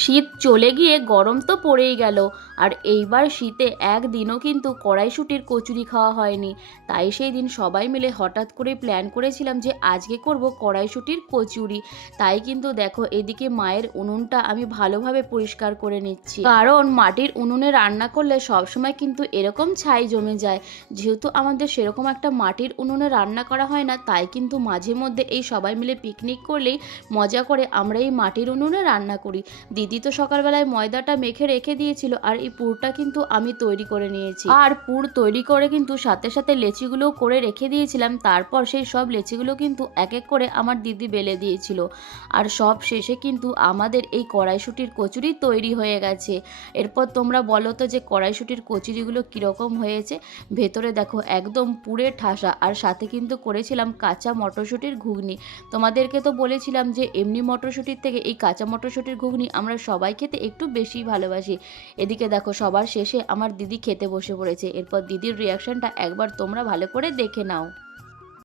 শীত চলে গিয়ে গরম তো পড়েই গেল, আর এইবার শীতে একদিনও কিন্তু কড়াইশুঁটির কচুরি খাওয়া হয়নি। তাই সেই দিন সবাই মিলে হঠাৎ করে প্ল্যান করেছিলাম যে আজকে করব কড়াইশুঁটির কচুরি। তাই কিন্তু দেখো এদিকে মায়ের উনুনটা আমি ভালোভাবে পরিষ্কার করে নিচ্ছি, কারণ মাটির উনুনে রান্না করলে সবসময় কিন্তু এরকম ছাই জমে যায়। যেহেতু আমাদের সেরকম একটা মাটির উনুনে রান্না করা হয় না, তাই কিন্তু মাঝে মধ্যে এই সবাই মিলে পিকনিক করলেই মজা করে আমরা এই মাটির উনুনে রান্না করি। দিদি তো সকালবেলায় ময়দাটা মেখে রেখে দিয়েছিল, আর এই পুরটা কিন্তু আমি তৈরি করে নিয়েছি। আর পুর তৈরি করে কিন্তু সাথে সাথে লেচিগুলোও করে রেখে দিয়েছিলাম। তারপর সেই সব লেচিগুলো কিন্তু এক এক করে আমার দিদি বেলে দিয়েছিল। আর সব শেষে কিন্তু আমাদের এই কড়াইশুঁটির কচুরি তৈরি হয়ে গেছে। এরপর তোমরা বলো তো যে কড়াইশুঁটির কচুরিগুলো কীরকম হয়েছে। ভেতরে দেখো একদম পুরে ঠাসা, আর সাথে কিন্তু করেছিলাম কাঁচা মটরশুঁটির ঘুগনি। তোমাদেরকে তো বলেছিলাম যে এমনি মটরশুঁটির থেকে এই কাঁচা মটরশুঁটির ঘুগনি আমরা সবাই খেতে একটু বেশি ভালোবাসি। এদিকে দেখো সবার শেষে আমার দিদি খেতে বসে পড়েছে। এরপর দিদির রিয়াকশনটা একবার তোমরা ভালো করে দেখে নাও।